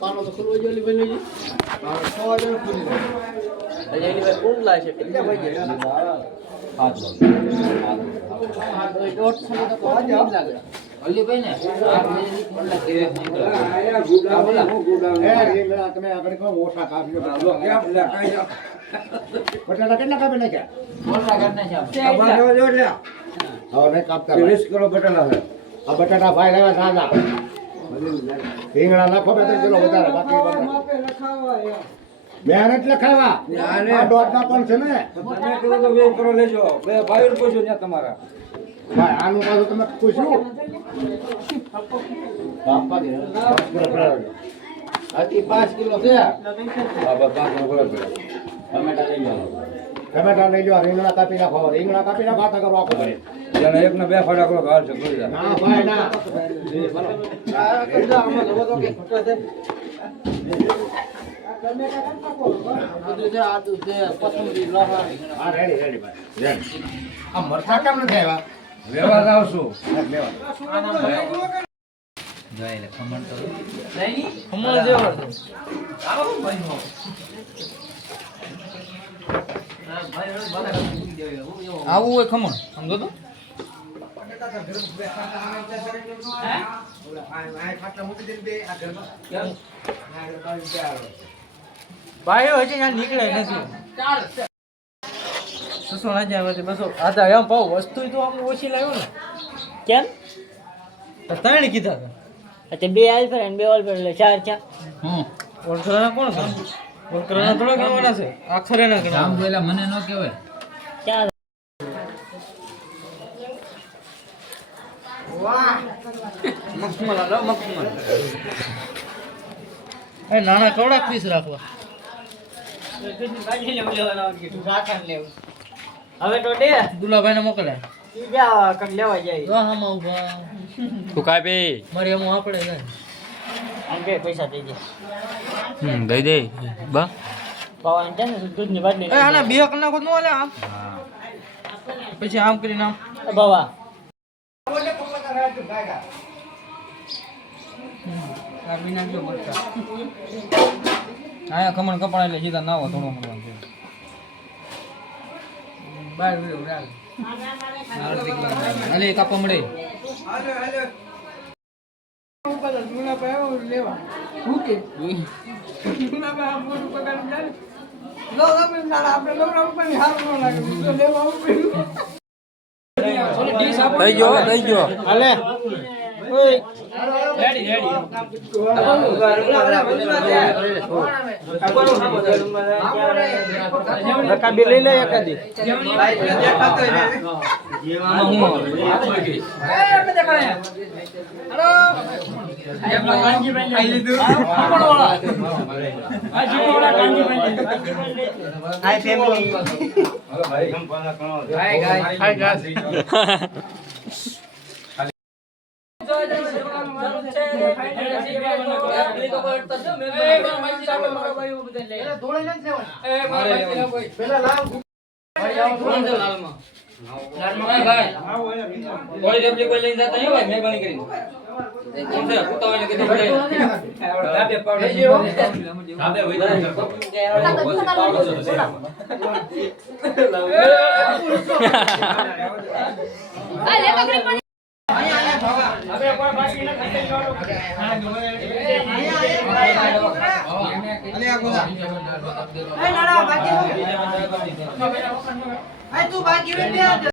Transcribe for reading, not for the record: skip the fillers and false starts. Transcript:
પાનો તો ખુલ્લો જોલી બની છે. 6 જણ ખુલી છે. એની ભાઈ કોણ લાય છે કેટલા ભાઈ છે? 5 લાગે. અલી ભાઈ ને આ મેની કોણ લાગે? આયા ગુડા એ રીંગણા તમે આગળ કો ઓછા કાપ્યો લો કેમ લખાઈ જાવ. બટાટા કેટલા કાપે નાખ્યા? ઓછા કાપ નાખ્યા. આ બાજો જો લે. હવે કાપતા 20 કિલો બટાટા છે. આ બટાટા ભાઈ લેવા સાદા. રીંગણા નાખો 2 કિલો વધારે બાકી માપે લખાવા યાર. મહેનત લખાવા આ દોડના પણ છે ને તમે કિલો તો 20 કિલો લેજો બે ભાઈ પૂછ્યું ને તમારા ભાઈ આનું પાછું તમે પૂછ્યું બાપા દે આથી 5 કિલો છે બાબા 5 કિલો ટમેટા લઈ લો રીંગણા કાપી નાખો રીંગણા કાપી નાખો આતા કરો આખો પડે જેને એક ને 2 ફાડા કરો હાલ છે કરી જા ના ભાઈ ના આ કીધા આમાં જવો તો કે ખોટો છે ટમેટા કાપ નાખો બધું છે આદુ છે કોથમરી લસણ હા રેડી ભાઈ રેડી આ મરચા કેમ નથી આવ્યા લેવા જાવ છું લેવા જાય લે ખમણ તો નહીં ખમણ જેવો આવો ભાઈ હો આવું હોય ખમણ સમજો તો ભાઈઓ હજી ત્યાં નીકળે નથી સુસો ના જાય બસો આ એમ પાવ વસ્તુ તો આમ ઓછી લાવ્યો ને કેમ ત્રણ કીધા હતા 2 આલ્ફર અને 2 ઓલ્ફર એટલે 4 4 ઓલ્ફરના કોણ છે ઓલ્ફરના થોડો કેવાના છે આખરે ના કે નામ જોઈલા મને ન કહેવાય ચાલ વાહ મખમલ લો મખમલ એ નાના કવડા પીસ રાખવા ભાજી લેવું લેવાના કે તું રાખન લેવ હવે તો દે દુલાભાઈ ને મોકલે જા કક લેવા જાય જો હમ ઉભા તું કાઈ બે મારે એમ આપણે જાય આમ કે પૈસા દઈ દે દઈ દે બા પાવન છે ને દૂધ ની બાટલી એ આના બે કલાક નો આલે આમ પછી આમ કરીને આમ બાવા બોલે પકડા રાત ભાગા આ બિના જો બચ્ચા આયા ખમણ કપડા એટલે સીધા નાવો થોડો મળવાનું છે બાર વેવ રાલ અલે કાપો મળે હાલે હાલે ઉપર લુણા પાયો લેવા ઓકે લુણા પા મોટું પકડ જાય લો આપણે નાડા આપણે લોરા ઉપર ની હાર ન લાગે તો લેવા ઉપર દઈ ગયો હાલે ઓય રેડી રેડી રકા બી લઈ લે એકાદી દેખાતો હે જેમાં હું આપણે દેખાય હેલો કાંજી ભાઈ આઈ લીધું આપણ વાળા આ જીવો વાળા કાંજી ભાઈ હાય ફેમિલી હેલો ભાઈ હાય ગાઈસ તું બાકી